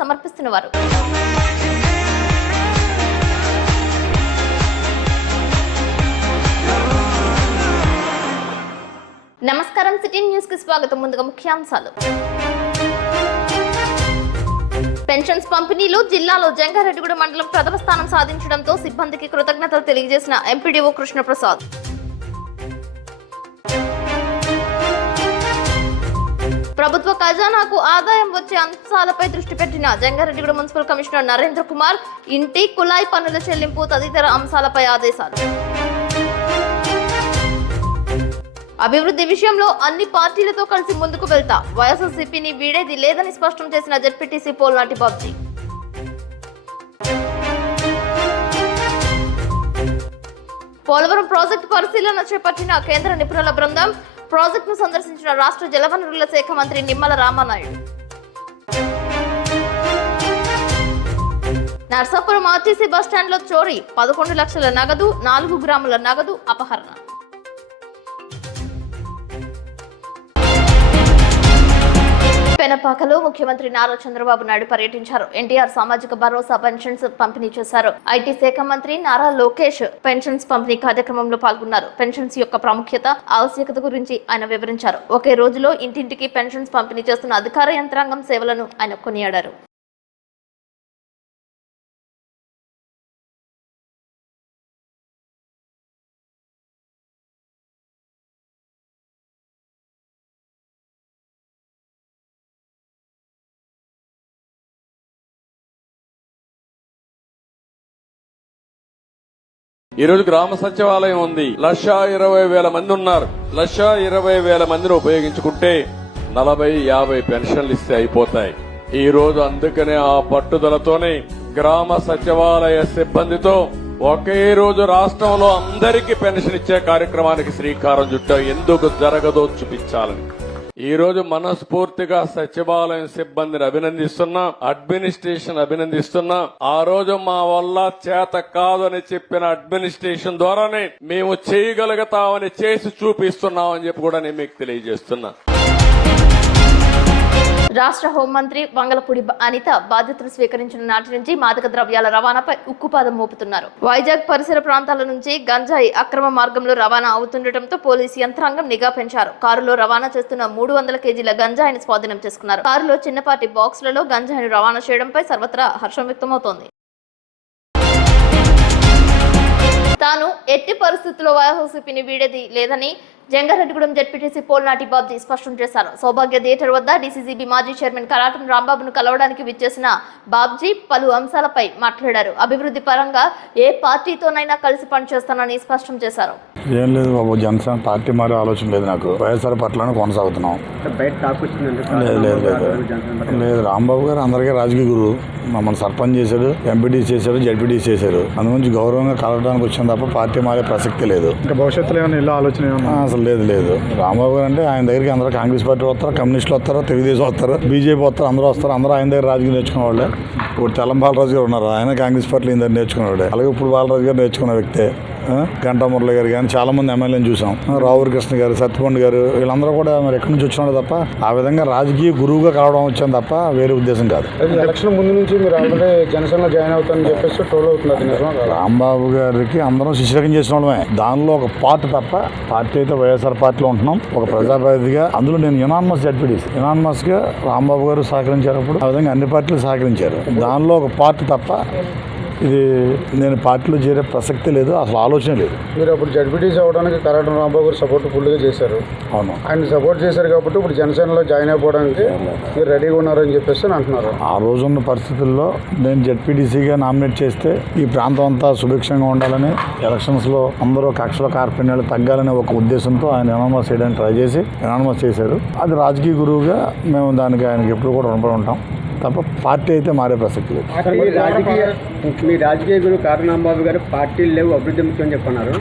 సమర్పిస్తున్నవారు. నమస్కారం, city news కి స్వాగతం. ముందుగా ముఖ్యాంశాలు. పెన్షన్స్ పంపిణీలో జిల్లాలో జంగారెడ్డిగూడెం మండలం ప్రథమ స్థానం సాధించడంతో సిబ్బందికి కృతజ్ఞతలు తెలియజేసిన ఎంపీడీఓ కృష్ణప్రసాద్. ప్రభుత్వ ఖజానాకు ఆదాయం వచ్చే అంశాలపై దృష్టి పెట్టిన జంగారెడ్డిగూడెం మున్సిపల్ కమిషనర్ నరేంద్ర కుమార్ ఇంటి కుళాయి పన్నుల చెల్లింపు తదితర అంశాలపై ఆదేశాలు. అభివృద్ధి విషయంలో అన్ని పార్టీలతో కలిసి ముందుకు వెళ్తా, వైఎస్ఆర్సీపీని వీడేది లేదని స్పష్టం చేసిన జెడ్పీటీసీ పోల్నాటి బాబ్జీ. పోలవరం ప్రాజెక్టు పరిశీలన చేపట్టిన కేంద్ర నిపుణుల బృందం. ప్రాజెక్టును సందర్శించిన రాష్ట్ర జలవనరుల శాఖ మంత్రి నిమ్మల రామానాయుడు. నర్సాపురం ఆర్టీసీ బస్టాండ్లో చోరీ, 11 లక్షల నగదు, 4 గ్రాముల నగదు అపహరణ. పెనపాకలో ముఖ్యమంత్రి నారా చంద్రబాబు నాయుడు పర్యటించారు. ఎన్టీఆర్ సామాజిక భరోసా పెన్షన్స్ పంపిణీ చేశారు. ఐటీ శాఖ మంత్రి నారా లోకేష్ పెన్షన్స్ పంపిణీ కార్యక్రమంలో పాల్గొన్నారు. పెన్షన్స్ యొక్క ప్రాముఖ్యత, ఆవశ్యకత గురించి ఆయన వివరించారు. ఒకే రోజులో ఇంటింటికి పెన్షన్స్ పంపిణీ చేస్తున్న అధికార యంత్రాంగం సేవలను ఆయన కొనియాడారు. ఈ రోజు గ్రామ సచివాలయం ఉంది. 1,20,000 మంది ఉన్నారు. 1,20,000 మందిని ఉపయోగించుకుంటే 40-50 పెన్షన్లు ఇస్తే అయిపోతాయి. ఈ రోజు అందుకనే ఆ పట్టుదలతోనే గ్రామ సచివాలయ సిబ్బందితో ఒకే రోజు రాష్ట్రంలో అందరికీ పెన్షన్ ఇచ్చే కార్యక్రమానికి శ్రీకారం చుట్టాం. ఎందుకు జరగదో చూపించాలని ఈ రోజు మనస్ఫూర్తిగా సచివాలయం సిబ్బందిని అభినందిస్తున్నా, అడ్మినిస్ట్రేషన్ అభినందిస్తున్నా. ఆ రోజు మా వల్ల చేత కాదని చెప్పిన అడ్మినిస్ట్రేషన్ ద్వారానే మేము చేయగలుగుతామని చేసి చూపిస్తున్నామని చెప్పి కూడా నేను మీకు తెలియజేస్తున్నా. రాష్ట్ర హోంమంత్రి వంగలపూడి అనిత బాధ్యతలు స్వీకరించిన నాటి నుంచి మాదక ద్రవ్యాల రవాణాపై ఉక్కుపాదం మోపుతున్నారు. వైజాగ్ పరిసర ప్రాంతాల నుంచి గంజాయి అక్రమ మార్గంలో రవాణా అవుతుండటంతో పోలీసు యంత్రాంగం నిఘా పెంచారు. కారులో రవాణా చేస్తున్న 300 కేజీల గంజాయిని స్వాధీనం చేసుకున్నారు. కారులో చిన్నపాటి బాక్సులలో గంజాయిని రవాణా చేయడంపై సర్వత్రా హర్షం వ్యక్తమవుతోంది. తాను ఎట్టి పరిస్థితుల్లో వైఎస్ఆర్సీపీని వీడేది లేదని జంగారెడ్డిగూడెం జెడ్పీటీసీ పోల్నాటి బాబ్జీ స్పష్టం చేశారు. సౌభాగ్య థియేటర్ వద్ద డీసీసీబీ మాజీ చైర్మన్ కరాటం రాంబాబును కలవడానికి విచ్చేసిన బాబ్జీ పలు అంశాలపై మాట్లాడారు. అభివృద్ధి పరంగా ఏ పార్టీతోనైనా కలిసి పనిచేస్తానని స్పష్టం చేశారు. ఏం లేదు బాబు, జనసేన పార్టీ మారే ఆలోచన లేదు. నాకు వైఎస్ఆర్ పట్లనే కొనసాగుతున్నాం. లేదు, రాంబాబు గారు అందరికీ రాజకీయ గురువు. మమ్మల్ని సర్పంచ్ చేశాడు, ఎంపీటీ చేశాడు, జడ్పీటీ చేశారు. అందుగురించి గౌరవంగా కలవడానికి వచ్చాను తప్ప పార్టీ మారే ప్రసక్తి లేదు. ఇంకా భవిష్యత్తులో ఏమైనా ఇలా ఆలోచన అసలు లేదు. రాంబాబు గారు అంటే ఆయన దగ్గరికి అందరూ కాంగ్రెస్ పార్టీ వస్తారు, కమ్యూనిస్టులు వస్తారు, తెలుగుదేశం వస్తారు, బీజేపీ వస్తారు, అందరూ వస్తారు. అందరూ ఆయన దగ్గర రాజకీయం నేర్చుకునే వాళ్ళే. ఇప్పుడు తెల్లం బాలరాజు గారు ఉన్నారు, ఆయన కాంగ్రెస్ పార్టీలో ఇందరు నేర్చుకునేవాడే. అలాగే ఇప్పుడు బాలరాజు గారు నేర్చుకున్న వ్యక్తే. గంటా మురళి గారు కానీ చాలా మంది ఎమ్మెల్యేని చూసాం. రావురి కృష్ణ గారు, సత్యపండు గారు, వీళ్ళందరూ కూడా మరి ఎక్కడి నుంచి వచ్చినాడు తప్ప ఆ విధంగా రాజకీయ గురువుగా కావడం వచ్చాను తప్ప వేరే ఉద్దేశం కాదు. ఎలక్షన్ ముందు నుంచి మీరు ఆల్రెడీ జనసేనలో జాయిన్ అవుతారని చెప్పేసి ట్రోల్ అవుతున్నారు. రాంబాబు గారికి అందరం శిష్యరకం చేసిన వాళ్ళమే. దానిలో ఒక పార్ట్ తప్ప పార్టీ అయితే వైఎస్ఆర్ పార్టీలో ఉంటున్నాం. ఒక ప్రజాప్రతినిధిగా అందులో నేను యునానిమస్ జడ్పీటీసీ. యునానిమస్ గా రాంబాబు గారు సహకరించారు. అప్పుడు ఆ విధంగా అన్ని పార్టీలు సహకరించారు. దానిలో ఒక పార్ట్ తప్ప ఇది నేను పార్టీలో చేరే ప్రసక్తి లేదు, అసలు ఆలోచన లేదు. మీరు అప్పుడు జడ్పీటీసీ అవ్వడానికి కరాటం రాంబాబు గారు సపోర్ట్ ఫుల్గా చేశారు. అవును, ఆయన సపోర్ట్ చేశారు కాబట్టి ఇప్పుడు జనసేనలో జాయిన్ అయిపోవడానికి మీరు రెడీగా ఉన్నారని చెప్పేసి అంటున్నారు. ఆ రోజున్న పరిస్థితుల్లో నేను జడ్పీటీసీగా నామినేట్ చేస్తే ఈ ప్రాంతం అంతా సుభిక్షంగా ఉండాలని, ఎలక్షన్స్లో అందరూ కక్షలో కార్పణ్యాలు తగ్గాలనే ఒక ఉద్దేశంతో ఆయన ఎనానమస్ చేయడానికి ట్రై చేసి ఎనానమస్ చేశారు. అది రాజకీయ గురువుగా మేము దానికి ఆయనకి ఎప్పుడు కూడా రుణపడి ఉంటాం తప్ప పార్టీ అయితే మారే ప్రసక్తి లేదు. మీ రాజకీయ గురువు కరాటం రాంబాబు గారు పార్టీలు లేవు, అభివృద్ధి ముఖ్యం చెప్పన్నారు.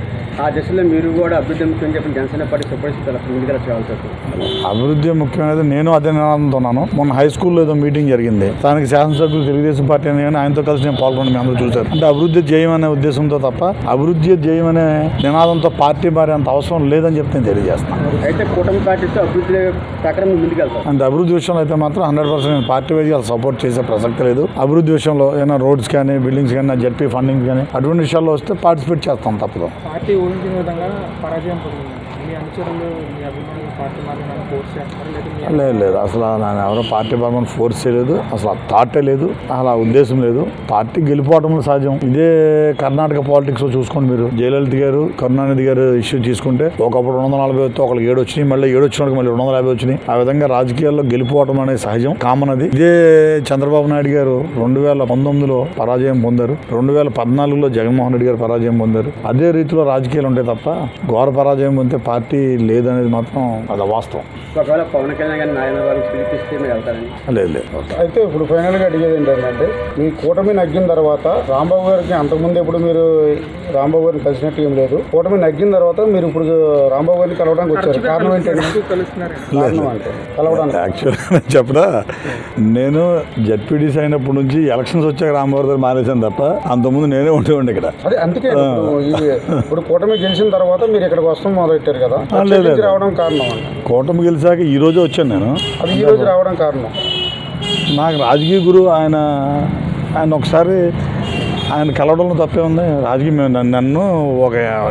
ఆ దశలో మీరు కూడా అభివృద్ధి ముఖ్యం చెప్పిన జనసేన పార్టీ సపోర్ట్ ముందుగా చేయాల్సి వస్తుంది. అభివృద్ధి ముఖ్యమైనది నేను అదే నినాదంతో ఉన్నాను. మొన్న హై స్కూల్లో ఏదో మీటింగ్ జరిగింది. దానికి శాసనసభ్యులు తెలుగుదేశం పార్టీ అని ఆయనతో కలిసి నేను పాల్గొని మీ అందరూ చూశారు. అంటే అభివృద్ధి జయం అనే ఉద్దేశంతో తప్ప అభివృద్ధి జయం అనే నినాదంతో పార్టీ మారే అంత అవసరం లేదని చెప్పి నేను తెలియజేస్తున్నాను. అయితే కూటమి పార్టీతో అభివృద్ధి ప్రకారం ముందుకెళ్తాను. అంటే అభివృద్ధి విషయంలో అయితే మాత్రం 100% నేను పార్టీ వైద్యాలు సపోర్ట్ చేసే ప్రసక్తి లేదు. అభివృద్ధి విషయంలో ఏమైనా రోడ్స్ కానీ బిల్డింగ్స్ కానీ జెడ్పీ ఫండింగ్ కానీ అటువంటి విషయాల్లో వస్తే పార్టిసిపేట్ చేస్తాం తప్పదు. పార్టీ ఊహించిన విధంగా పరాజయం పొందింది. మీ అనుచరులు మీ అభిమానులు పార్టీ మారిన ఫోర్స్ చేస్తారు లేదు లేదు అసలు నేను ఎవరో పార్టీ పరమైన ఫోర్స్ చేయలేదు. అసలు ఆ థాటే లేదు, అసలు ఆ ఉద్దేశం లేదు. పార్టీ గెలిపోవటం సహజం. ఇదే కర్ణాటక పాలిటిక్స్ చూసుకోండి మీరు. జయలలిత గారు కరుణానిధి గారు ఇష్యూ తీసుకుంటే ఒకప్పుడు 240 వస్తే ఒకరికి 7 వచ్చినాయి, మళ్ళీ 7 వచ్చినప్పుడు మళ్ళీ 250 వచ్చినాయి. ఆ విధంగా రాజకీయాల్లో గెలిపోవటం అనేది సహజం, కామన్ అది. ఇదే చంద్రబాబు నాయుడు గారు 2019లో పరాజయం పొందారు, 2014లో జగన్మోహన్ రెడ్డి గారు పరాజయం పొందారు. అదే రీతిలో రాజకీయాలు ఉంటాయి తప్ప ఘోర పరాజయం పొందితే పార్టీ లేదనేది మాత్రం అది వాస్తవం. ఒకవేళ పవన్ కళ్యాణ్ గారిని నారాయణ గారికి పిలిపిస్తే మీరు వెళ్తారని? లేదు. అయితే ఇప్పుడు ఫైనల్గా అడిగేది ఏంటంటే మీ కూటమి నగ్గిన తర్వాత రాంబాబు గారికి అంతకుముందు ఎప్పుడు మీరు రాంబాబు గారిని కలిసినట్టు ఏం లేదు. కూటమి నగ్గిన తర్వాత మీరు ఇప్పుడు రాంబాబు గారిని కలవడానికి వచ్చారు. కారణం ఏంటంటే కలవడానికి యాక్చువల్గా చెప్పడా, నేను జెడ్పీటీసీ అయినప్పటి నుంచి ఎలక్షన్స్ వచ్చాక రాంబాబు గారు మానేశాను తప్ప అంతకుముందు నేనే ఉండేవాడిని ఇక్కడ. అదే అందుకే ఇప్పుడు కూటమి గెలిచిన తర్వాత మీరు ఇక్కడికి వస్తాం మొదలెట్టారు కదా, రావడం కారణం కూటమి గెలిచాక ఈ రోజు వచ్చాను నేను. అది ఈ రోజు రావడం కారణం నాకు రాజకీయ గురువు ఆయన ఒకసారి ఆయన కలవడంలో తప్పే ఉంది. రాజకీయం నన్ను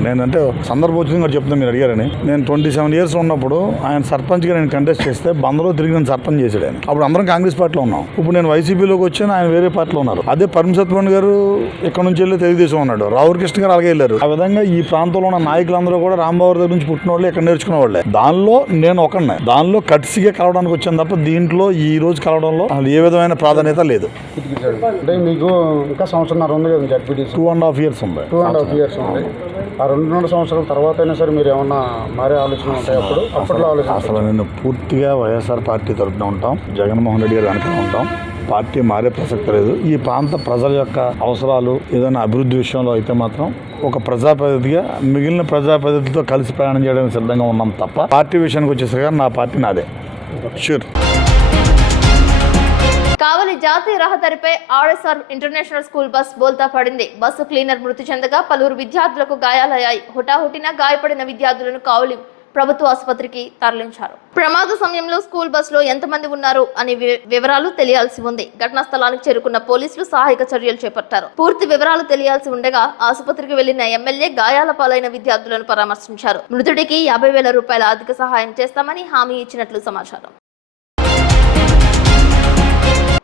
నేనంటే సందర్భం వచ్చింది కూడా చెప్తాను, మీరు అడిగారని. నేను 27 years ఉన్నప్పుడు ఆయన సర్పంచ్గా నేను కంటెస్ట్ చేస్తే బందలో తిరిగి నేను సర్పంచ్ చేశాడు ఆయన. అప్పుడు అందరం కాంగ్రెస్ పార్టీలో ఉన్నాం. ఇప్పుడు నేను వైసీపీలోకి వచ్చాను, ఆయన వేరే పార్టీలో ఉన్నారు. అదే పరమసత్వన్ గారు ఇక్కడ నుంచి వెళ్ళి తెలుగుదేశం ఉన్నాడు, రావుల కృష్ణ గారు అలాగే వెళ్ళారు. ఆ విధంగా ఈ ప్రాంతంలో ఉన్న నాయకులందరూ కూడా రాంబాబు దగ్గర నుంచి పుట్టిన వాళ్ళు ఇక్కడ నేర్చుకునే వాళ్ళే. దానిలో నేను ఒకనే, దానిలో కట్సిగా కలవడానికి వచ్చాను తప్ప దీంట్లో ఈ రోజు కలవడంలో అసలు ఏ విధమైన ప్రాధాన్యత లేదు. అంటే మీకు ఇంకా సంవత్సరం ఉంది కదా జడ్పీటీసీ, 2.5 years ఉంది. 2.5 years ఉంది. ఆ 2.5 సంవత్సరాల తర్వాత అయినా సరే మీరు ఏమన్నా మారే ఆలోచన ఉంటాయి? అప్పట్లో ఆలోచన అసలు నేను పూర్తిగా వైఎస్ఆర్ పార్టీ తరఫున ఉంటాం, జగన్మోహన్ రెడ్డి గారు వెనక ఉంటాం. పార్టీ మారే ప్రసక్తి లేదు. ఈ ప్రాంత ప్రజల యొక్క అవసరాలు ఏదైనా అభివృద్ధి విషయంలో అయితే మాత్రం ఒక ప్రజాప్రతినిధిగా మిగిలిన ప్రజాప్రతినిధులతో కలిసి ప్రయాణం చేయడానికి సిద్ధంగా ఉన్నాం తప్ప పార్టీ విషయానికి వచ్చేసరికి నా పార్టీ నాదే షూర్. కావలి జాతీయ రహదారిపై ఆర్ఎస్ఆర్ ఇంటర్నేషనల్ స్కూల్ బస్ బోల్తా పడింది. బస్సు క్లీనర్ మృతి చెందగా పలువురు విద్యార్థులకు గాయాలయ్యాయి. హుటాహుటిన గాయపడిన విద్యార్థులను కావలి ప్రభుత్వ ఆసుపత్రికి తరలించారు. ప్రమాద సమయంలో స్కూల్ బస్సులో ఎంతమంది ఉన్నారు అనే వివరాలు తెలియాల్సి ఉంది. ఘటనా స్థలానికి చేరుకున్న పోలీసులు సహాయక చర్యలు చేపట్టారు. పూర్తి వివరాలు తెలియాల్సి ఉండగా ఆసుపత్రికి వెళ్లిన ఎమ్మెల్యే గాయాల పాలైన విద్యార్థులను పరామర్శించారు. మృతుడికి 50,000 రూపాయల ఆర్థిక సహాయం చేస్తామని హామీ ఇచ్చినట్లు సమాచారం.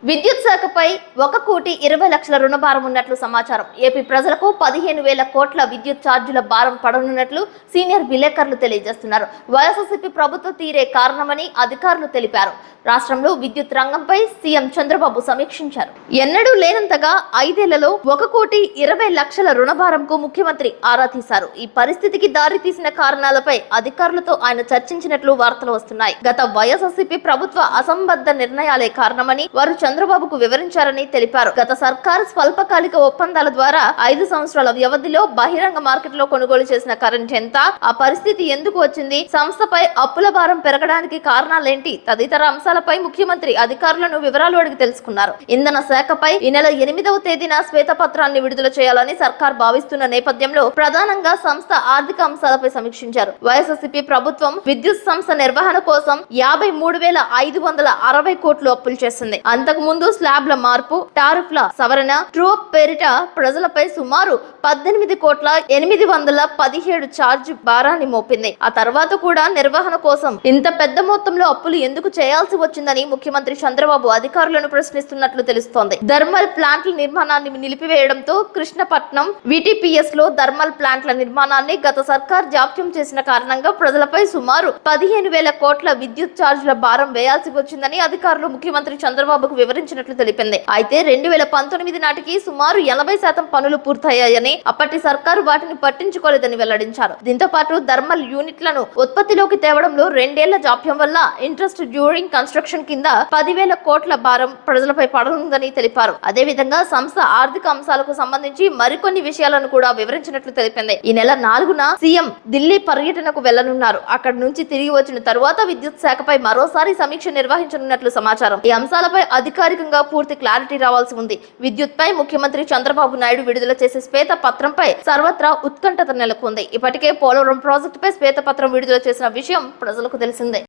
విద్యుత్ శాఖపై 1,20,00,000 రుణభారం ఉన్నట్లు సమాచారం. ఏపీ ప్రజలకు 15,000 కోట్ల విద్యుత్ ఛార్జీల భారం పడనున్నట్లు సీనియర్ విలేకరులు తెలియజేస్తున్నారు. వైఎస్ఆర్సీపీ ప్రభుత్వ తీరే కారణమని అధికారులు తెలిపారు. రాష్ట్రంలో విద్యుత్ రంగంపై సీఎం చంద్రబాబు సమీక్షించారు. ఎన్నడూ లేనంతగా 5 ఏళ్లలో 1,20,00,000 రుణభారంకు ముఖ్యమంత్రి ఆరా తీశారు. ఈ పరిస్థితికి దారి తీసిన కారణాలపై అధికారులతో ఆయన చర్చించినట్లు వార్తలు వస్తున్నాయి. గత వైఎస్ఆర్సీపీ ప్రభుత్వ అసంబద్ధ నిర్ణయాలే కారణమని వారు చంద్రబాబుకు వివరించారని తెలిపారు. గత సర్కారు స్వల్పకాలిక ఒప్పందాల ద్వారా 5 సంవత్సరాల వ్యవధిలో బహిరంగ మార్కెట్లో కొనుగోలు చేసిన కరెంట్ ఎంత, ఆ పరిస్థితి ఎందుకు వచ్చింది, సంస్థపై అప్పుల భారం పెరగడానికి కారణాలేంటి తదితర అంశాలపై ముఖ్యమంత్రి అధికారులను వివరాలు అడిగి తెలుసుకున్నారు. ఇంధన శాఖపై ఈ నెల 8వ తేదీన శ్వేతపత్రాన్ని విడుదల చేయాలని సర్కార్ భావిస్తున్న నేపథ్యంలో ప్రధానంగా సంస్థ ఆర్థిక అంశాలపై సమీక్షించారు. వైఎస్ఆర్సీపీ ప్రభుత్వం విద్యుత్ సంస్థ నిర్వహణ కోసం 53,560 కోట్లు అప్పులు చేసింది. అంతకు ముందు స్లాబ్ల మార్పు, టారిఫ్ల సవరణ, ట్రూప్ పేరిట ప్రజలపై సుమారు 18,817 ఛార్జ్ భారాన్ని మోపింది. ఆ తర్వాత కూడా నిర్వహణ కోసం ఇంత పెద్ద మొత్తంలో అప్పులు ఎందుకు చేయాల్సి వచ్చిందని ముఖ్యమంత్రి చంద్రబాబు అధికారులను ప్రశ్నిస్తున్నట్లు తెలుస్తోంది. థర్మల్ ప్లాంట్ల నిర్మాణాన్ని నిలిపివేయడంతో కృష్ణపట్నం VTPS లో థర్మల్ ప్లాంట్ల నిర్మాణాన్ని గత సర్కార్ జాప్యం చేసిన కారణంగా ప్రజలపై సుమారు 15,000 కోట్ల విద్యుత్ ఛార్జీల భారం వేయాల్సి వచ్చిందని అధికారులు ముఖ్యమంత్రి చంద్రబాబుకు వివరించినట్లు తెలిపింది. అయితే 2019 నాటికి సుమారు 80% పనులు పూర్తయ్యాయని, అప్పటి సర్కారు వాటిని పట్టించుకోలేదని వెల్లడించారు. దీంతో పాటు థర్మల్ యూనిట్లను ఉత్పత్తిలోకి తేవడంలో 2 ఏళ్ల జాప్యం వల్ల ఇంట్రెస్ట్ డ్యూరింగ్ కన్స్ట్రక్షన్ కింద 10,000 కోట్ల భారం ప్రజలపై పడనుందని తెలిపారు. అదేవిధంగా సంస్థ ఆర్థిక అంశాలకు సంబంధించి మరికొన్ని విషయాలను కూడా వివరించినట్లు తెలిపింది. ఈ నెల 4న సీఎం ఢిల్లీ పర్యటనకు వెళ్లనున్నారు. అక్కడి నుంచి తిరిగి వచ్చిన తరువాత విద్యుత్ శాఖపై మరోసారి సమీక్ష నిర్వహించనున్నట్లు సమాచారం. ఈ అంశాలపై అధికారికంగా పూర్తి క్లారిటీ రావాల్సి ఉంది. విద్యుత్ పై ముఖ్యమంత్రి చంద్రబాబు నాయుడు విడుదల చేసే శ్వేత పత్రంపై సర్వత్రా ఉత్కంఠత నెలకొంది. ఇప్పటికే పోలవరం ప్రాజెక్టుపై శ్వేత పత్రం విడుదల చేసిన విషయం ప్రజలకు తెలిసిందే.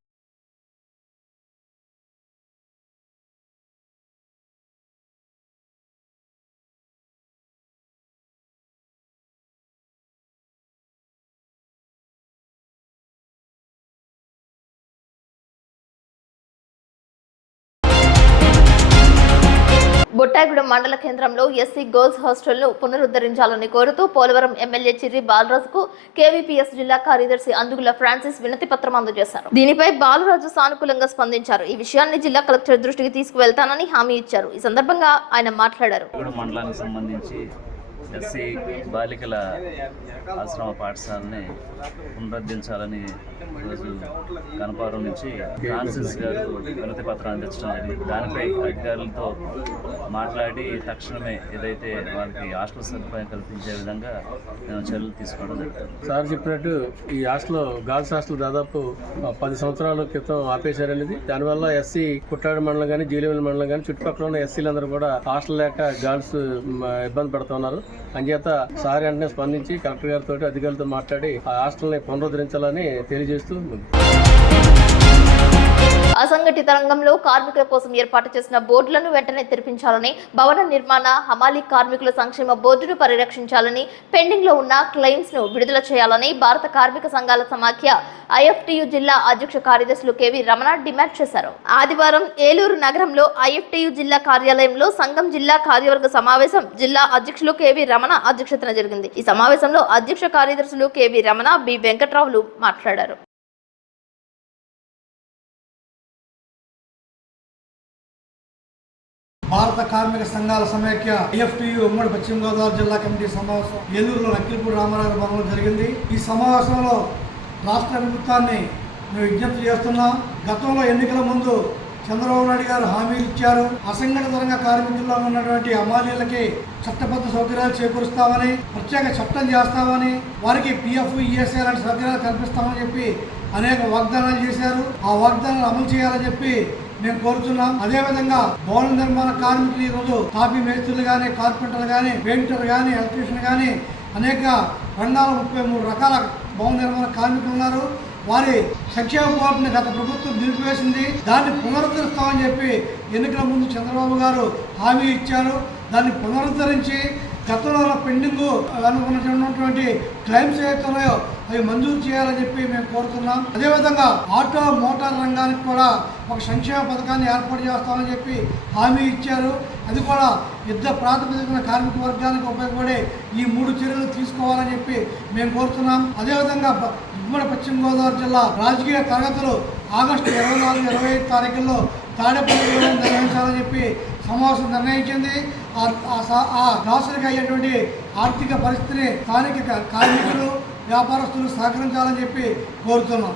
బొట్టాయిగూడెం మండల కేంద్రంలో ఎస్సీ గర్ల్స్ హాస్టల్ను పునరుద్ధరించాలని కోరుతూ పోలవరం ఎమ్మెల్యే చిర్రి బాలరాజుకు కేవీపీఎస్ జిల్లా కార్యదర్శి అందుగుల ఫ్రాన్సిస్ వినతి పత్రం అందజేశారు. దీనిపై బాలరాజు సానుకూలంగా స్పందించారు. ఈ విషయాన్ని జిల్లా కలెక్టర్ దృష్టికి తీసుకువెళ్తానని హామీ ఇచ్చారు. ఈ సందర్భంగా ఆయన మాట్లాడారు. మండలానికి సంబంధించి ఎస్సీ బాలికల ఆశ్రమ పాఠశాలని పునరుద్ధరించాలని ఈరోజు కనపారం నుంచి ఫ్రాన్సిస్ గారు వినతి పత్రం అందించడం జరిగింది. దానిపై అధికారులతో మాట్లాడి తక్షణమే ఏదైతే వాళ్ళకి హాస్టల్ సదుపాయం కల్పించే విధంగా మేము చర్యలు తీసుకోవడం జరుగుతుంది. సార్ చెప్పినట్టు ఈ హాస్టల్ గర్ల్స్ హాస్టల్ దాదాపు 10 సంవత్సరాల క్రితం ఆపేశారనేది. దానివల్ల ఎస్సీ కుట్టాడు మండలం కానీ జీలివెల్ మండలం కానీ చుట్టుపక్కల ఉన్న ఎస్సీలందరూ కూడా హాస్టల్ లేక గర్ల్స్ ఇబ్బంది పడుతున్నారు. అంచేత సార్ వెంటనే స్పందించి కలెక్టర్ గారితో అధికారులతో మాట్లాడి ఆ హాస్టల్ని పునరుద్ధరించాలని తెలియజేస్తూ అసంఘటిత రంగంలో కార్మికుల కోసం ఏర్పాటు చేసిన బోర్డులను వెంటనే తెరిపించాలని, భవన నిర్మాణ హమాలీ కార్మికుల సంక్షేమ బోర్డును పరిరక్షించాలని, పెండింగ్ లో ఉన్న క్లెయిమ్స్ ను విడుదల చేయాలని భారత కార్మిక సంఘాల సమాఖ్య ఐఎఫ్టియు జిల్లా అధ్యక్ష కార్యదర్శులు కేవీ రమణ డిమాండ్ చేశారు. ఆదివారం ఏలూరు నగరంలో ఐఎఫ్టియు జిల్లా కార్యాలయంలో సంఘం జిల్లా కార్యవర్గ సమావేశం జిల్లా అధ్యక్షులు కేవీ రమణ అధ్యక్షతన జరిగింది. ఈ సమావేశంలో అధ్యక్ష కార్యదర్శులు కేవీ రమణ, బి వెంకట్రావులు మాట్లాడారు. భారత కార్మిక సంఘాల సమైక్య ఐఎఫ్టియు ఉమ్మడి పశ్చిమ గోదావరి జిల్లా కమిటీ సమావేశం ఏలూరులో నక్కిలపూడి రామారావు భవనంలో జరిగింది. ఈ సమావేశంలో రాష్ట్ర ప్రభుత్వాన్ని మేము విజ్ఞప్తి చేస్తున్నాం. గతంలో ఎన్నికల ముందు చంద్రబాబు నాయుడు గారు హామీలు ఇచ్చారు. అసంఘటిత రంగ కార్మికుల్లో ఉన్నటువంటి హమాలీలకి చట్టబద్ధ సౌకర్యాలు చేకూరుస్తామని, ప్రత్యేక చట్టం చేస్తామని, వారికి పిఎఫ్, ఈఎస్ఐ లాంటి సౌకర్యాలు కల్పిస్తామని చెప్పి అనేక వాగ్దానాలు చేశారు. ఆ వాగ్దానాలు అమలు చేయాలని చెప్పి మేము కోరుతున్నాం. అదేవిధంగా భవన నిర్మాణ కార్మికులు ఈరోజు తాపీ మేస్త్రులు కానీ, కార్పెంటర్లు కానీ, పెయింటర్ కానీ, ఎలక్ట్రీషియన్ కానీ అనేక రంగాల 33 రకాల భవన నిర్మాణ కార్మికులు ఉన్నారు. వారి సంక్షేమ బోర్డుని గత ప్రభుత్వం నిలిపివేసింది. దాన్ని పునరుద్ధరిస్తామని చెప్పి ఎన్నికల ముందు చంద్రబాబు గారు హామీ ఇచ్చారు. దాన్ని పునరుద్ధరించి గతంలో పెండింగ్ ఉన్నటువంటి క్లెయిమ్స్ ఏవైతే ఉన్నాయో అవి మంజూరు చేయాలని చెప్పి మేము కోరుతున్నాం. అదేవిధంగా ఆటో మోటార్ రంగానికి కూడా ఒక సంక్షేమ పథకాన్ని ఏర్పాటు చేస్తామని చెప్పి హామీ ఇచ్చారు. అది కూడా యుద్ధ ప్రాతిపదికన కార్మిక వర్గానికి ఉపయోగపడే ఈ 3 చర్యలు తీసుకోవాలని చెప్పి మేము కోరుతున్నాం. అదేవిధంగా ఉమ్మడి పశ్చిమ గోదావరి జిల్లా రాజకీయ తరగతులు ఆగస్టు 24, 25 తారీఖుల్లో తాడేపల్లిలో నిర్వహించాలని చెప్పి సమావేశం నిర్ణయించింది. ఆ దాసులకు అయ్యేటువంటి ఆర్థిక పరిస్థితిని స్థానిక కార్మికులు, వ్యాపారస్తులు సహకరించాలని చెప్పి కోరుతున్నాం.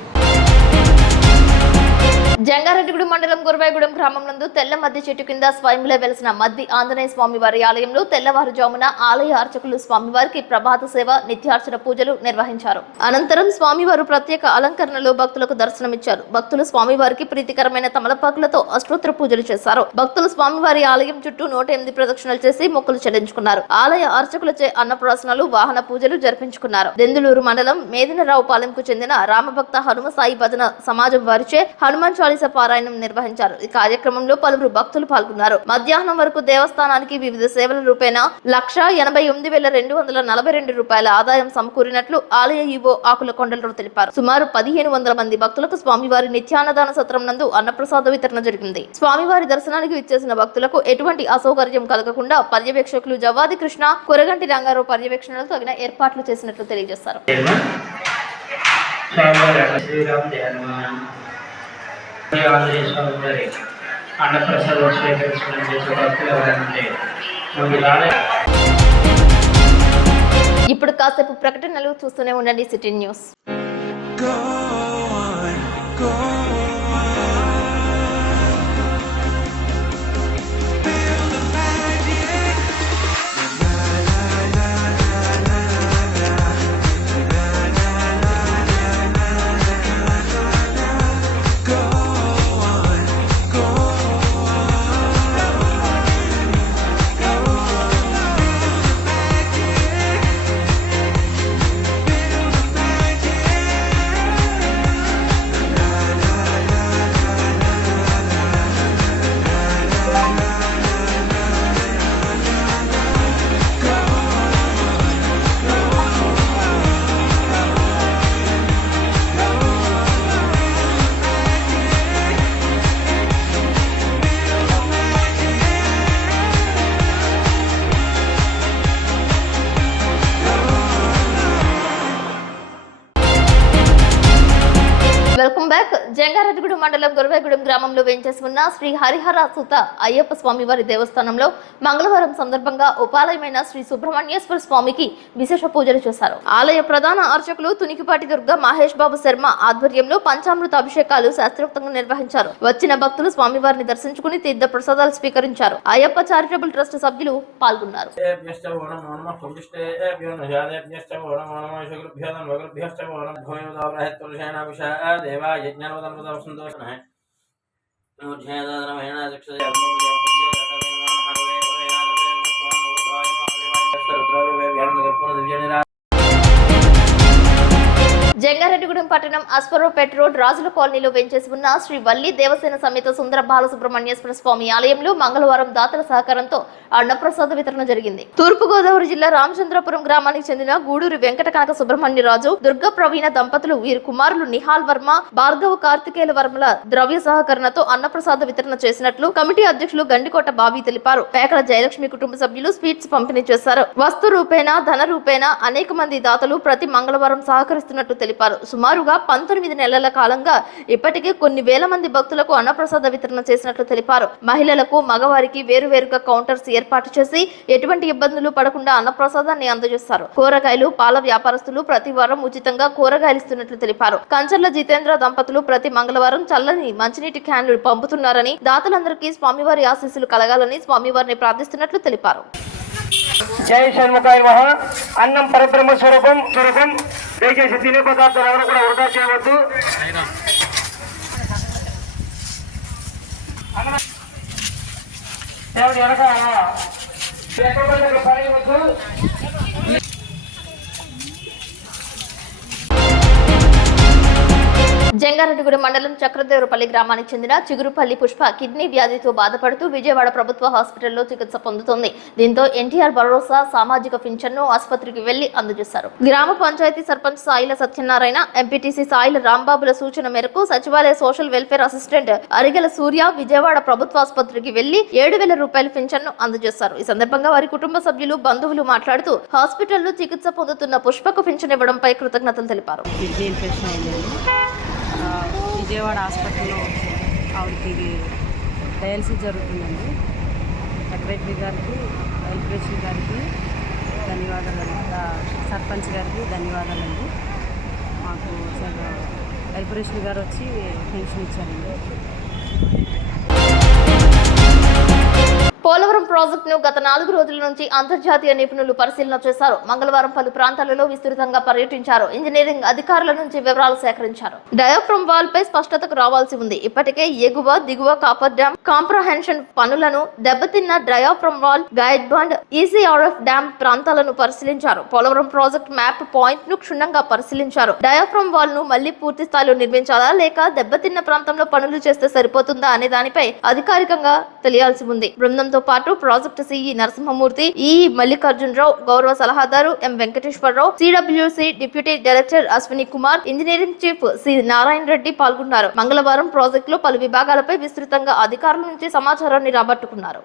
జంగారెడ్డిగూడెం మండలం గురవాయిగూడెం గ్రామం నందు తెల్ల మద్ది చెట్టు కింద స్వయంలో వెలిసిన మద్ది ఆంజనేయ స్వామి వారి ఆలయంలో తెల్లవారుజామున ఆలయ అర్చకులు స్వామివారికి ప్రభాత సేవ, నిత్యార్చన పూజలు నిర్వహించారు. అనంతరం స్వామివారు ప్రత్యేక అలంకరణలో భక్తులకు దర్శనమిచ్చారు. భక్తులు స్వామివారికి ప్రీతికరమైన తమలపాకులతో అష్టోత్తర పూజలు చేశారు. భక్తులు స్వామివారి ఆలయం చుట్టూ 108 ప్రదక్షిణలు చేసి మొక్కులు చెల్లించుకున్నారు. ఆలయ అర్చకులచే అన్నప్రాసనలు, వాహన పూజలు జరిపించుకున్నారు. దెందులూరు మండలం మేదినరావుపాలెంకు చెందిన రామభక్త హనుమ సాయి భజన సమాజం వారిచే హనుమాన్ చాలీసా పారాయణం నిర్వహించారు. ఈ కార్యక్రమంలో పలువురు భక్తులు పాల్గొన్నారు. మధ్యాహ్నం వరకు దేవస్థానానికి వివిధ సేవల రూపేణా 1,88,242 రూపాయల ఆదాయం సమకూరినట్లు ఆలయ ఈవో ఆకుల కొండలరావు తెలిపారు. సుమారు 1,500 మంది భక్తులకు స్వామివారి నిత్యాన్నదాన సత్రం నందు అన్నప్రసాద వితరణ జరిగింది. స్వామివారి దర్శనానికి విచ్చేసిన భక్తులకు ఎటువంటి అసౌకర్యం కలగకుండా పర్యవేక్షకులు జవాది కృష్ణ, కొరగంటి రంగారావు పర్యవేక్షణలో తగిన ఏర్పాట్లు చేసినట్లు తెలియజేశారు. అన్నప్రసాదం స్వీకరించడం చేసే భక్తులు ఎవరైనా ఇప్పుడు కాసేపు ప్రకటనలు చూస్తూనే ఉండండి సిటీ న్యూస్. జంగారెడ్డిగూడెం మండలం గురవేగూడెం గ్రామంలో వేంచేసి ఉన్న శ్రీ హరిహర సుత అయ్యప్ప స్వామివారి దేవస్థానంలో మంగళవారం సందర్భంగా ఉపాలయమైన శ్రీ సుబ్రహ్మణ్యేశ్వర స్వామికి విశేష పూజలు చేశారు. ఆలయ ప్రధాన అర్చకులు తునికిపాటి దుర్గ మహేష్ బాబు శర్మ ఆధ్వర్యంలో పంచామృత అభిషేకాలు శాస్త్రోక్తంగా నిర్వహించారు. వచ్చిన భక్తులు స్వామివారిని దర్శించుకుని తీర్థ ప్రసాదాలు స్వీకరించారు. అయ్యప్ప చారిటబుల్ ట్రస్ట్ సభ్యులు పాల్గొన్నారు. జంగారెడ్డిగూడెం పట్టణం అస్పరోపేట్ రోడ్ రాజుల కాలనీలో వెంచేసి ఉన్న శ్రీ వల్లి దేవసేన సమేత సుందర బాలసుబ్రహ్మణ్యేశ్వర స్వామి ఆలయంలో మంగళవారం దాతల సహకారంతో అన్నప్రసాద వితరణ జరిగింది. తూర్పుగోదావరి జిల్లా రామచంద్రపురం గ్రామానికి చెందిన గూడూరి వెంకట కనక సుబ్రహ్మణ్యరాజు, దుర్గా ప్రవీణ దంపతులు వీరి కుమారులు నిహాల్ వర్మ, భార్గవ కార్తికేయుల వర్మల ద్రవ్య సహకరణతో అన్నప్రసాద వితరణ చేసినట్లు కమిటీ అధ్యక్షులు గండికోట బాబీ తెలిపారు. పేకల జయలక్ష్మి కుటుంబ సభ్యులు స్వీట్స్ పంపిణీ చేశారు. వస్తు రూపేణ, ధన రూపేణ అనేక మంది దాతలు ప్రతి మంగళవారం సహకరిస్తున్నట్లు తెలిపారు. సుమారుగా 19 నెలల కాలంగా ఇప్పటికే కొన్ని వేల మంది భక్తులకు అన్నప్రసాద వితరణ చేసినట్లు తెలిపారు. మహిళలకు, మగవారికి వేరువేరుగా కౌంటర్స్ ఏర్పాటు చేసి ఎటువంటి ఇబ్బందులు పడకుండా అన్నప్రసాదాన్ని అందజేస్తారు. కూరగాయలు, పాల వ్యాపారస్తులు ప్రతి వారం ఉచితంగా కూరగాయలు ఇస్తున్నట్లు తెలిపారు. కంచర్ల జితేంద్ర దంపతులు ప్రతి మంగళవారం చల్లని మంచినీటి క్యాన్లు పంపుతున్నారని, దాతలందరికీ స్వామివారి ఆశీస్సులు కలగాలని స్వామివారిని ప్రార్థిస్తున్నట్లు తెలిపారు. జై షణ్ముఖాయ నమః. అన్నం పరబ్రహ్మ స్వరూపం దయచేసి తినే పదార్థాలు ఎవరు కూడా వృధా చేయవద్దు. దేవుడి వెనక పడేయవద్దు. జంగారెడ్డిగూడెం మండలం చక్రదేవరపల్లి గ్రామానికి చెందిన చిగురుపల్లి పుష్ప కిడ్నీ వ్యాధితో బాధపడుతూ విజయవాడ ప్రభుత్వ హాస్పిటల్లో చికిత్స పొందుతోంది. దీంతో ఎన్టీఆర్ భరోసా సామాజిక పింఛన్ను ఆసుపత్రికి వెళ్లి అందజేశారు. గ్రామ పంచాయతీ సర్పంచ్ సాయిల సత్యనారాయణ, ఎంపీటీసీ సాయిల రాంబాబుల సూచన మేరకు సచివాలయ సోషల్ వెల్ఫేర్ అసిస్టెంట్ అరిగెల సూర్య విజయవాడ ప్రభుత్వ ఆసుపత్రికి వెళ్లి 7,000 రూపాయల పింఛన్ను అందజేశారు. ఈ సందర్భంగా వారి కుటుంబ సభ్యులు, బంధువులు మాట్లాడుతూ హాస్పిటల్లో చికిత్స పొందుతున్న పుష్పకు పింఛన్ ఇవ్వడంపై కృతజ్ఞతలు తెలిపారు. విజయవాడ హాస్పిటల్లో ఆవిడకి డయాలసిస్ జరుగుతుందండి. సెక్రటరీ గారికి, ఎల్ప్రెసిడెంట్ గారికి ధన్యవాదాలండి, సర్పంచ్ గారికి ధన్యవాదాలండి. మాకు ఎల్ప్రెసిడెంట్ గారు వచ్చి పెన్షన్ ఇచ్చారండి. పోలవరం ప్రాజెక్టును గత 4 రోజుల నుంచి అంతర్జాతీయ నిపుణులు పరిశీలన చేశారు. మంగళవారం పలు ప్రాంతాలలో విస్తృతంగా పర్యటించారు. ఇంజనీరింగ్ అధికారుల నుంచి వివరాలు సేకరించారు. డయాఫ్రమ్ వాల్ పై స్పష్టతకు రావాల్సి ఉంది. ఇప్పటికే ఎగువ, దిగువ కాపర్ డ్యామ్ కాంప్రహెన్షన్ పనులను, దెబ్బతిన్న diaphragm wall, guide bond, ECRF dam ప్రాంతాలను పరిశీలించారు. పోలవరం ప్రాజెక్ట్ మ్యాప్ పాయింట్ ను క్షుణ్ణంగా పరిశీలించారు. డయాఫ్రమ్ వాల్ ను మళ్లీ పూర్తి స్థాయిలో నిర్మించాలా లేక దెబ్బతిన్న ప్రాంతంలో పనులు చేస్తే సరిపోతుందా అనే దానిపై అధికారికంగా తెలియాల్సి ఉంది. బృందంతో పాటు ప్రాజెక్టు సిఈ నరసింహమూర్తి, ఈ మల్లికార్జునరావు, గౌరవ సలహాదారు M Venkateswara Rao, CWC deputy director Ashwini Kumar, engineering chief C Narayana Reddy పాల్గొన్నారు. మంగళవారం ప్రాజెక్టులో పలు విభాగాలపై విస్తృతంగా అధికారుల నుంచి సమాచారాన్ని రాబట్టుకున్నారు.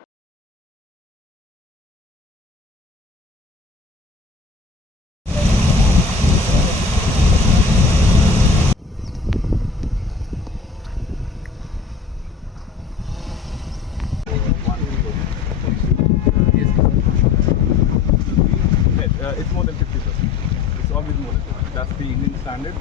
It's more than 50%. It's always more than 50%. That's the Indian standard.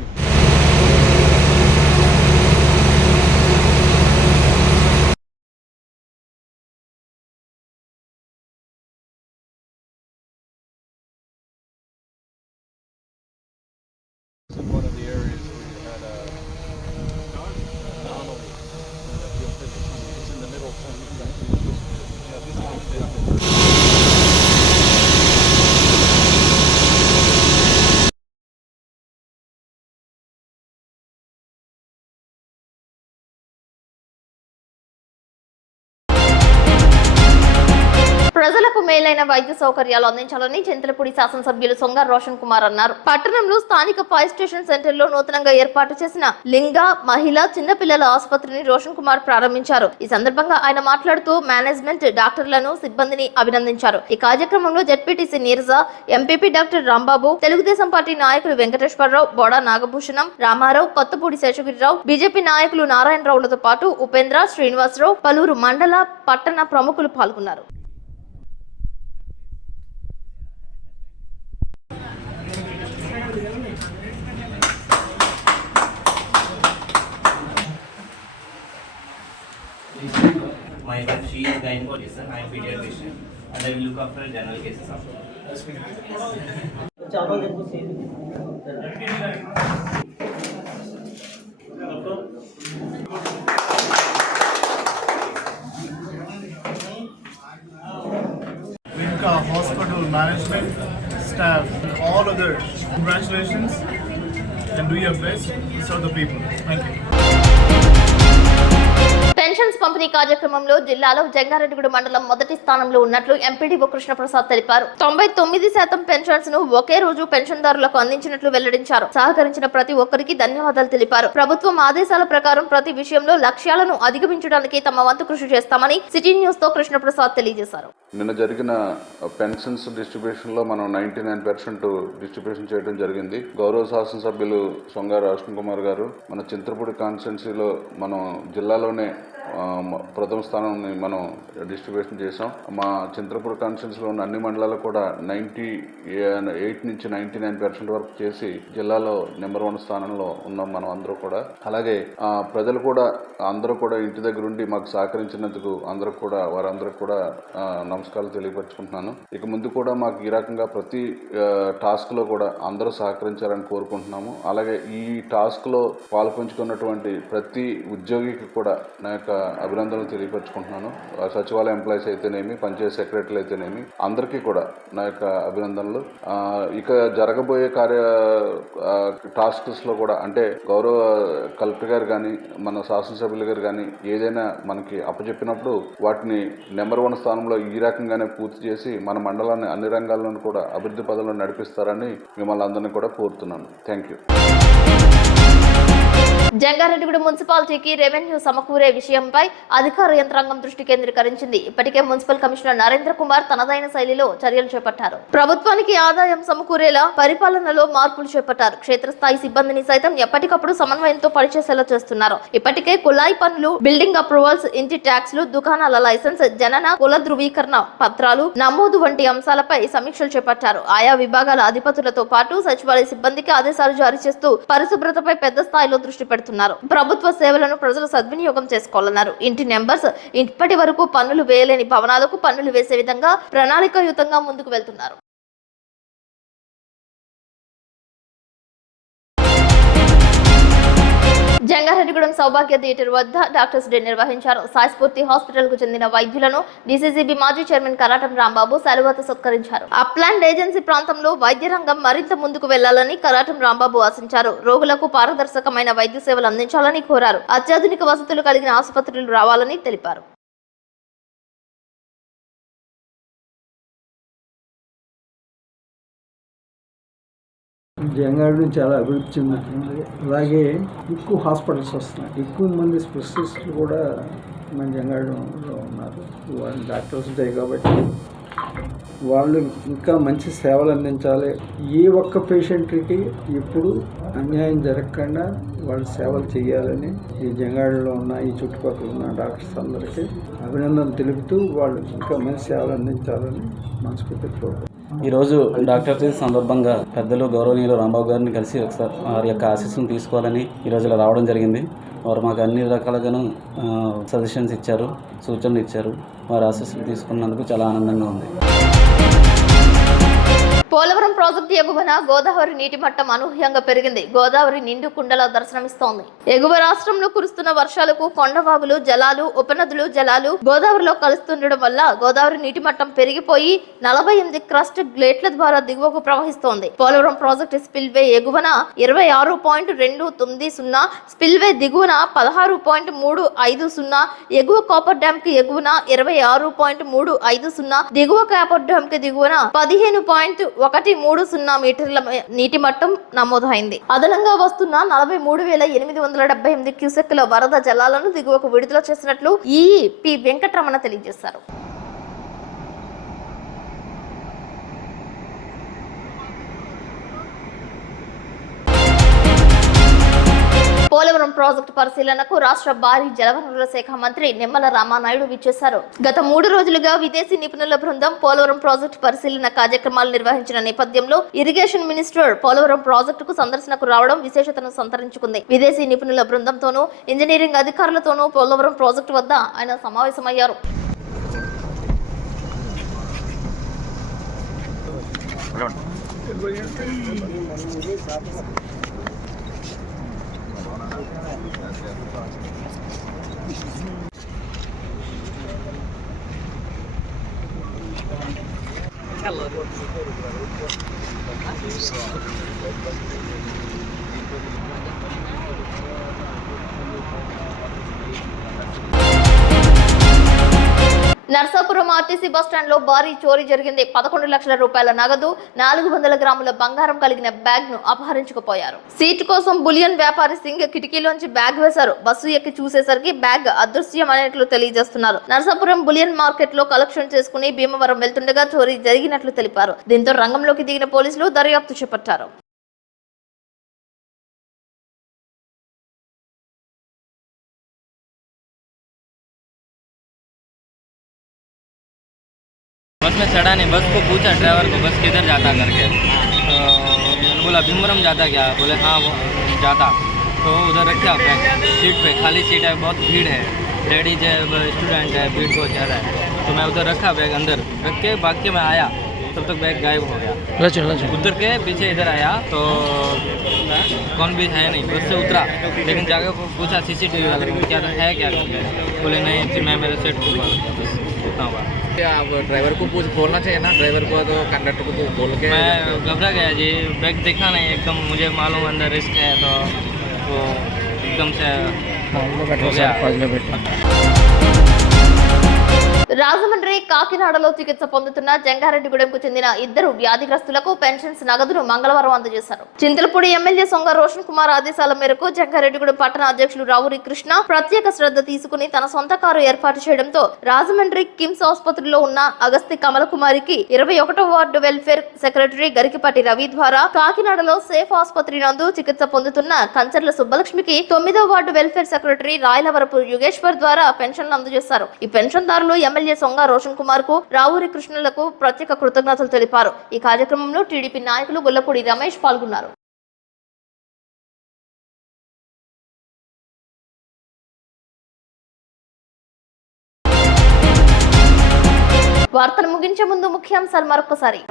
ప్రజలకు మేలైన వైద్య సౌకర్యాలు అందించాలని చింతలపూడి శాసనసభ్యులు సొంగ రోషన్ కుమార్ అన్నారు. పట్టణంలో స్థానిక ఫైర్ స్టేషన్ సెంటర్ లో నూతనంగా ఏర్పాటు చేసిన లింగ మహిళా చిన్నపిల్లల ఆసుపత్రిని రోషన్ కుమార్ ప్రారంభించారు. ఈ సందర్భంగా ఆయన మాట్లాడుతూ మేనేజ్మెంట్, డాక్టర్లను, సిబ్బందిని అభినందించారు. ఈ కార్యక్రమంలో ZPTC Neeraja, MPP doctor Rambabu, Telugu Desam party నాయకులు వెంకటేశ్వరరావు, బోడా నాగభూషణం, రామారావు, కొత్తపూడి శేషగిరిరావు, బీజేపీ నాయకులు నారాయణరావులతో పాటు ఉపేంద్ర, శ్రీనివాసరావు, పలువురు మండల, పట్టణ ప్రముఖులు పాల్గొన్నారు. My wife, she is gynecologist, I am pediatrician, and I will look after general cases also. Vinca Hospital management, staff, all others, congratulations and do your best to serve the people. Thank you. Pensions పంపిణీ కార్యక్రమంలో జిల్లాలో జంగారెడ్డిగూడ మండలం మొదటి స్థానంలో ఉన్నట్లు MPDO Krishnaprasad తెలిపారు. 99% pensions ను ఒకే రోజు పెన్షన్దారులకు అందించినట్లు వెల్లడించారు. సహకరించిన ప్రతి ఒక్కరికి ధన్యవాదాలు తెలిపారు. ప్రభుత్వం ఆదేశాల ప్రకారం ప్రతి విషయంలో లక్ష్యాలను అధిగమించడానికి తమ వంతు కృషి చేస్తామని సిటీ న్యూస్ తో కృష్ణప్రసాద్ తెలియజేశారు. నిన్న జరిగిన పెన్షన్స్ డిస్ట్రిబ్యూషన్ లో మనం 99% డిస్ట్రిబ్యూషన్ చేయడం జరిగింది. గౌరవ శాసనసభ్యులు సొంగ రోషన్ కుమార్ గారు మన చింతలపూడి కాన్స్టిట్యున్సీలో మనం జిల్లాలోనే ప్రథమ స్థానాన్ని మనం డిస్ట్రిబ్యూషన్ చేసాం. మా చింతలపూడి కాన్స్టిట్యున్సీలో ఉన్న అన్ని మండలాలు కూడా 98 నుంచి 99% వరకు చేసి జిల్లాలో నెంబర్ 1 స్థానంలో ఉన్నాం మనం అందరూ కూడా. అలాగే ప్రజలు కూడా అందరూ కూడా ఇంటి దగ్గర ఉండి మాకు సహకరించినందుకు వారందరూ కూడా నమస్కారాలు తెలియపరుచుకుంటున్నాను. ఇక ముందు కూడా మాకు ఈ రకంగా ప్రతి టాస్క్ లో కూడా అందరూ సహకరించాలని కోరుకుంటున్నాము. అలాగే ఈ టాస్క్ లో పాల్పంచుకున్నటువంటి ప్రతి ఉద్యోగికి కూడా నా యొక్క అభినందనలు తెలియపరుచుకుంటున్నాను. సచివాలయ ఎంప్లాయీస్ అయితేనేమి, పంచాయతీ సెక్రటరీలు అయితేనేమి అందరికీ కూడా నా యొక్క అభినందనలు. ఇక జరగబోయే టాస్క్స్ లో కూడా అంటే గౌరవ కలెక్టర్ గారు కానీ మన శాసనసభ్యులు గారు కానీ ఏదైనా మనకి అప్పచెప్పినప్పుడు వాటిని నెంబర్ 1 స్థానంలో ఈ రకంగానే పూర్తి చేసి మన మండలాన్ని అన్ని రంగాల్లోనూ కూడా అభివృద్ధి పదంలో నడిపిస్తారని మిమ్మల్ని అందరినీ కూడా కోరుతున్నాను. Thank you. జంగారెడ్డిగూడ మున్సిపాలిటీకి రెవెన్యూ సమకూరే విషయంపై అధికార యంత్రాంగం దృష్టి కేంద్రీకరించింది. ఇప్పటికే మున్సిపల్ కమిషనర్ నరేంద్ర కుమార్ తనదైన శైలిలో చర్యలు చేపట్టారు. ప్రభుత్వానికి ఆదాయం సమకూరేలా పరిపాలనలో మార్పులు చేపట్టారు. క్షేత్రస్థాయి సిబ్బందిని సైతం ఎప్పటికప్పుడు సమన్వయంతో పనిచేసేలా చేస్తున్నారు. ఇప్పటికే కుళాయి పనులు, బిల్డింగ్ అప్రూవల్స్, ఇంటి ట్యాక్స్లు, దుకాణాల లైసెన్స్, జనన, కుల ధృవీకరణ పత్రాలు నమోదు వంటి అంశాలపై సమీక్షలు చేపట్టారు. ఆయా విభాగాల అధిపతులతో పాటు సచివాలయ సిబ్బందికి ఆదేశాలు జారీ చేస్తూ పరిశుభ్రతపై పెద్ద స్థాయిలో దృష్టి పెడుతున్నారు. ప్రభుత్వ సేవలను ప్రజలు సద్వినియోగం చేసుకోవాలన్నారు. ఇంటి నెంబర్స్ ఇప్పటి వరకు పన్నులు వేయలేని భవనాలకు పన్నులు వేసే విధంగా ప్రణాళికాయుతంగా ముందుకు వెళ్తున్నారు. జంగారెడ్డిగూడెం సౌభాగ్య థియేటర్ వద్ద డాక్టర్స్ డే నిర్వహించారు. సాయిస్ఫూర్తి హాస్పిటల్ కు చెందిన వైద్యులను డీసీసీబీ మాజీ చైర్మన్ కరాటం రాంబాబు శాలువాతో సత్కరించారు. అప్లాండ్ ఏజెన్సీ ప్రాంతంలో వైద్య రంగం మరింత ముందుకు వెళ్లాలని కరాటం రాంబాబు ఆశించారు. రోగులకు పారదర్శకమైన వైద్య సేవలు అందించాలని కోరారు. అత్యాధునిక వసతులు కలిగిన ఆసుపత్రులు రావాలని తెలిపారు. జంగారెడ్డి చాలా అభివృద్ధి చెందుతుంది. అలాగే ఎక్కువ హాస్పిటల్స్ వస్తున్నాయి. ఎక్కువ మంది స్పెషలిస్టులు కూడా మన జంగారెడ్డిలో ఉన్నారు. వాళ్ళు డాక్టర్స్ ఉంటాయి కాబట్టి వాళ్ళు ఇంకా మంచి సేవలు అందించాలి. ఏ ఒక్క పేషెంట్కి ఎప్పుడు అన్యాయం జరగకుండా వాళ్ళు సేవలు చేయాలని ఈ జంగారెడ్డిలో ఉన్న ఈ చుట్టుపక్కల ఉన్న డాక్టర్స్ అందరికీ అభినందనలు తెలుపుతూ వాళ్ళు ఇంకా మంచి సేవలు అందించాలని మనస్ఫూర్తిగా కోరుకుంటున్నాను. ఈరోజు డాక్టర్ డే సందర్భంగా పెద్దలు గౌరవనీయులు రాంబాబు గారిని కలిసి ఒకసారి వారి యొక్క ఆశీస్సును తీసుకోవాలని ఈరోజు ఇలా రావడం జరిగింది. వారు మాకు అన్ని రకాలుగాను సజెషన్స్ ఇచ్చారు, సూచనలు ఇచ్చారు. వారి ఆశీస్సులు తీసుకున్నందుకు చాలా ఆనందంగా ఉంది. పోలవరం ప్రాజెక్టు ఎగువన గోదావరి నీటి మట్టం అనూహ్యంగా పెరిగింది. గోదావరి నిండు కుండలా దర్శనమిస్తోంది. ఎగువ రాష్ట్రంలో కురుస్తున్న వర్షాలకు కొండవాగులు జలాలు, ఉపనదులు జలాలు గోదావరిలో కలుస్తుండడం వల్ల గోదావరి నీటి మట్టం పెరిగిపోయి 48 క్రస్ట్ గ్లేట్ల ద్వారా దిగువకు ప్రవహిస్తోంది. పోలవరం ప్రాజెక్టు స్పిల్వే ఎగువన 26.290, స్పిల్వే దిగువన 16.350, ఎగువ కాపర్ డ్యామ్ కి ఎగువన 26.350, దిగువ కాపర్ డ్యామ్ కి దిగువన 15.130 మీటర్ల నీటి మట్టం నమోదైంది. అదనంగా వస్తున్న 43,878 క్యూసెక్కుల వరద జలాలను దిగువకు విడుదల చేసినట్లు పి వెంకటరమణ తెలియజేశారు. పోలవరం ప్రాజెక్టు పరిశీలనకు రాష్ట్ర భారీ జలవనరుల శాఖ మంత్రి నిమ్మల రామానాయుడు విచ్చేశారు. గత 3 రోజులుగా విదేశీ నిపుణుల బృందం పోలవరం ప్రాజెక్టు పరిశీలన కార్యక్రమాలు నిర్వహించిన నేపథ్యంలో ఇరిగేషన్ మినిస్టర్ పోలవరం ప్రాజెక్టుకు సందర్శనకు రావడం విశేషతను సంతరించుకుంది. విదేశీ నిపుణుల బృందంతోనూ ఇంజనీరింగ్ అధికారులతోనూ పోలవరం ప్రాజెక్టు వద్ద ఆయన సమావేశమయ్యారు. నర్సాపురం ఆర్టీసీ బస్టాండ్ లో భారీ చోరీ జరిగింది. 11 లక్షల రూపాయల నగదు, 400 గ్రాముల బంగారం కలిగిన బ్యాగ్ ను అపహరించుకుపోయారు. సీటు కోసం బులియన్ వ్యాపారి సింగ్ కిటికీలోంచి బ్యాగ్ వేశారు. బస్సు ఎక్కి చూసేసరికి బ్యాగ్ అదృశ్యమైనట్లు తెలియజేస్తున్నారు. నర్సాపురం బులియన్ మార్కెట్ లో కలెక్షన్ చేసుకుని భీమవరం వెళ్తుండగా చోరీ జరిగినట్లు తెలిపారు. దీంతో రంగంలోకి దిగిన పోలీసులు దర్యాప్తు చేపట్టారు. बस में चढ़ा नहीं, बस को पूछा ड्राइवर को बस किधर जाता करके, तो बोला भीमवरम जाता क्या, बोले हाँ वो जाता। तो उधर रखा बैग सीट पे, खाली सीट है, बहुत भीड़ है, लेडीज है, स्टूडेंट है, भीड़ बहुत ज़्यादा है। तो मैं उधर रखा बैग, अंदर रख के भाग के मैं आया, तब तक बैग गायब हो गया। उधर के पीछे इधर आया तो कौन भी है नहीं, बस से उतरा, लेकिन जाकर पूछा CCTV वाले को क्या है क्या करके, बोले नहीं कि मैं मेरे सेट को बस उतना हुआ। ड्राइवर को कुछ बोलना चाहिए ना, ड्राइवर को तो कंडक्टर को बोल के। मैं घबरा गया जी, बैग देखा नहीं, एकदम मुझे मालूम अंदर रिस्क है, तो वो एकदम से हो गया। రాజమండ్రి కాకినాడలో చికిత్స పొందుతున్న జంగారెడ్డిగూడెంకు చెందిన 2 వ్యాధిగ్రస్తులకు పెన్షన్స్ నగదును మంగళవారం అందజేశారు. చింతలపూడి ఎమ్మెల్యే సొంగ రోషన్ కుమార్ ఆదేశాల మేరకు జంగారెడ్డిగూడెం పట్టణ అధ్యక్షులు రావురి కృష్ణ ప్రత్యేక శ్రద్ధ తీసుకుని తన సొంత కారు ఏర్పాటు చేయడంతో రాజమండ్రి కిమ్స్ ఆసుపత్రిలో ఉన్న అగస్తి కమలకుమారికి 21వ ward welfare secretary Garikipati Ravi ద్వారా, కాకినాడలో సేఫ్ ఆసుపత్రి నందు చికిత్స పొందుతున్న Kancharla సుబ్బలక్ష్మికి 9వ ward welfare secretary రాయలవరపు Yugeshwar ద్వారా పెన్షన్లు అందజేశారు. ఈ పెన్షన్దారులు ఎమ్మెల్యే సొంగ రోషన్ కుమార్ కు, రావురి కృష్ణలకు ప్రత్యేక కృతజ్ఞతలు తెలిపారు. ఈ కార్యక్రమంలో టీడీపీ నాయకులు గొల్లపూడి రమేష్ పాల్గొన్నారు. వార్తలు ముగించే ముందు ముఖ్యాంశాలు మరొకసారి.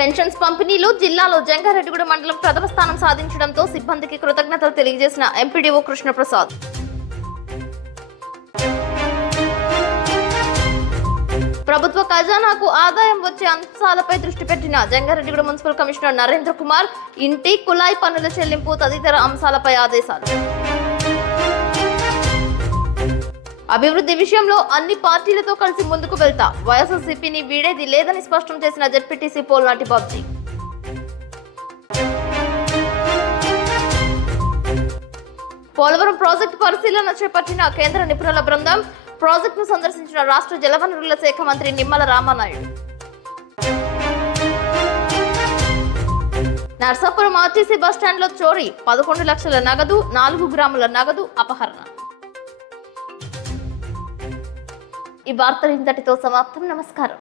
పెన్షన్స్ పంపిణీలో జిల్లాలో జంగారెడ్డిగూడెం మండలం ప్రథమ స్థానం సాధించడంతో సిబ్బందికి కృతజ్ఞతలు తెలియజేసిన ఎంపీడీఓ కృష్ణప్రసాద్. ప్రభుత్వ ఖజానాకు ఆదాయం వచ్చే అంశాలపై దృష్టి పెట్టిన జంగారెడ్డిగూడెం మున్సిపల్ కమిషనర్ నరేంద్ర కుమార్, ఇంటి కుళాయి పన్నుల చెల్లింపు తదితర అంశాలపై ఆదేశాలు. అభివృద్ధి విషయంలో అన్ని పార్టీలతో కలిసి ముందుకు వెళ్తా, వైఎస్ఆర్సీపీని వీడేది లేదని స్పష్టం చేసిన జెడ్పీటీసీ పోల్నాటి బాబ్జీ. పోలవరం ప్రాజెక్టు పరిశీలన చేపట్టిన కేంద్ర నిపుణుల బృందం, ప్రాజెక్టును సందర్శించిన రాష్ట్ర జలవనరుల శాఖ మంత్రి నిమ్మల రామానాయుడు. నర్సాపురం ఆర్టీసీ బస్టాండ్ లో చోరీ, 11 లక్షల నగదు, 4 గ్రాముల నగదు అపహరణ. ఈ వార్తలు ఇంతటితో సమాప్తం. నమస్కారం.